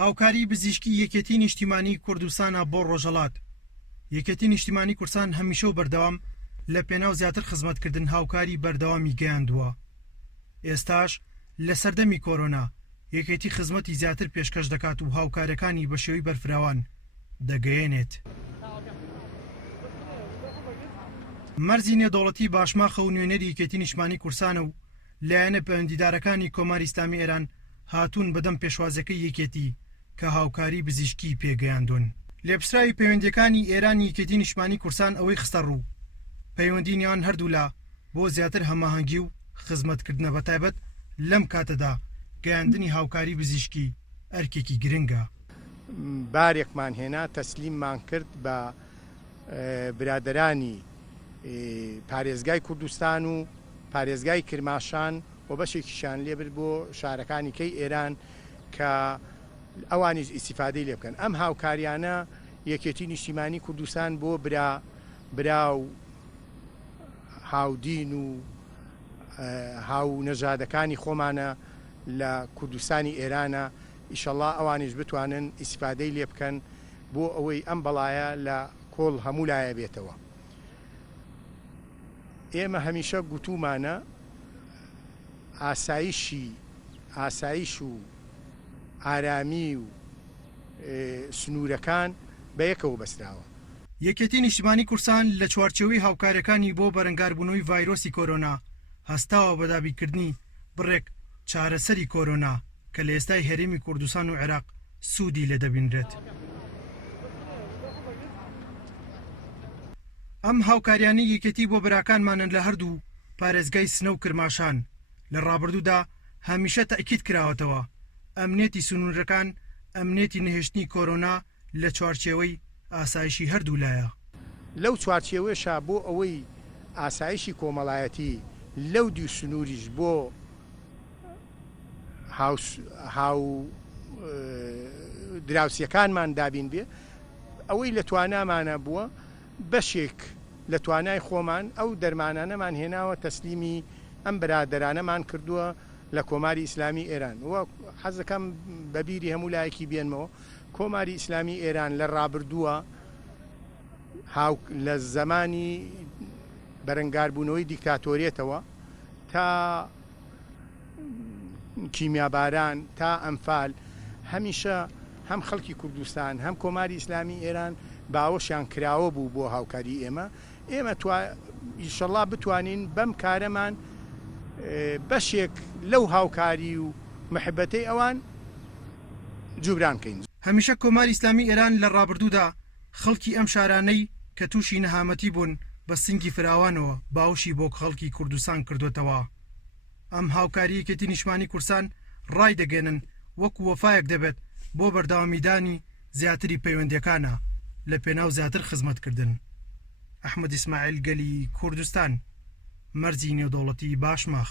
هاوکاری پزیشکی یەکێتی نیشتیمانی کوردستانە بۆ ڕۆژهەڵات. یەکێتی نیشتیمانی کورسان هەمیشە و بەردەوام لە پێناو زیاتر خزمەتکردن هاوکاری بەردەوامی گەیاندووە. ئێستاش لە سەردەمی کۆرۆنا یەکێتی خزمەتی زیاتر پێشکەش دەکات و هاوکارەکانی بە شێوەی بەرفراوان دەگەیەنێت. مەرزی نێودەوڵەتی باشماخە و نوێنەری یەکێتی نیشتیمانی کورسانە و لایەنە پەیوەندیدارەکانی کۆماری ئیسلامی ئێران هاتوون بەدەم پێشوازەکەی یەکێتی کە هاوکاری پزیشکی پێگەیاندون. لێپسراوی پەیوەندیەکانی ئێرانی یەکێتی نیشتیمانی کورسان ئەوەی خستە ڕوو پەیوەندی نێوان هەردوو لا بۆ زیاتر هەماهەنگی و خزمەتکردنە بەتایبەت لەم کاتەدا گەیاندنی هاوکاری پزیشکی ئەرکێکی گرنگە. بارێکمان هێنا تەسلیممان کرد بە برادەرانی پارێزگای کوردستان و پارێزگای کرماشان و بەشێکیشان لێبر بۆ شارەکانی کەی ئێران کە ئەوانیش ئیسیفادەی لێ بکەن. ئەم هاوکاریانە یەکێتی نیشتیمانی کوردستان بۆ برا و هاودین و هاو نەژادەکانی خۆمانە لە کوردستانی ئێرانە ئیشەڵڵا ئەوانیش بتوانن ئیسیفادەی لێ بکەن بۆ ئەوەی ئەم بەڵایە لە کۆڵ هەموو لایە بێتەوە. ئێمە هەمیشە گوتومانە ئاسایش و ئارامی و سنوورەکان بە یەکەوە بەستراوە. یەکێتی نیشتیمانی کورسان لە چوارچێوەی هاوکارەکانی بۆ بەرەنگاربوونەوەی ڤایرۆسی کۆرۆنا هەستاوە بە دابینکردنی بڕێک چارەسەری کۆرۆنا کە لە ئێستای هەرێمی کوردستان و عێراق سوودی لێ دەبینرێت. ئەم هاوکاریانەی یەکێتی بۆ براکانمانن لە هەردوو پارێزگای سنە و کرماشان لە ڕابردوودا هەمیشە تاکید کراوەتەوە ئەمنێتی سنوورەکان ئەمنێتی نەهێشتنی کۆرۆنا لە چوارچێوەی ئاسایشی هەردوو لایە. لەو چوارچێوەشە بۆ ئەوەی ئاسایشی کۆمەڵایەتی لەو دوو سنووریش بۆ هاو دراوسیەکانمان دابین بێ ئەوەی لە توانامانە بووە بەشێک لە توانای خۆمان ئەو دەرمانانەمان هێناوە تەسلیمی ئەم برادەرانەمان کردووە لە کۆماری ئیسلامی ئێران. وە حەزەکەم بەبیری هەموو لایەکی بێنمەوە کۆماری ئیسلامی ئێران لە ڕابردووە لە زمانی بەرەنگاربوونەوەی دیکتاتۆریەتەوە تا کیمیاباران تا ئەمفال هەمیشە هەم خەڵکی کوردستان هەم کۆماری ئیسلامی ئێران باوەشیان کراوە بوو بۆ هاوکاری ئێمە ئیشەڵڵا بتوانین بەم کارەمان بەشێک لەو هاوکاری و محبەتەی ئەوان جوبران کەین. هەمیشە کۆماری ئیسلامی ئێران لە ڕابردوودا خەڵکی ئەم شارانەی کە تووشی نەهامەتی بوون بە سنگی فراوانەوە باوشی بۆ خەڵکی کوردستان کردوێتەوە. ئەم هاوکاری یەکێتی نیشتیمانی کورسان ڕای دەگەێنن وەکو وەفایەک دەبێت بۆ بەردەوامیدانی زیاتری پەیوەندیەکانە لە پێناو زیاتر خزمەتکردن. ئەحمەد ئیسماعیل گەلی کوردستان، مەرزی نێودەوڵەتی باشماخ.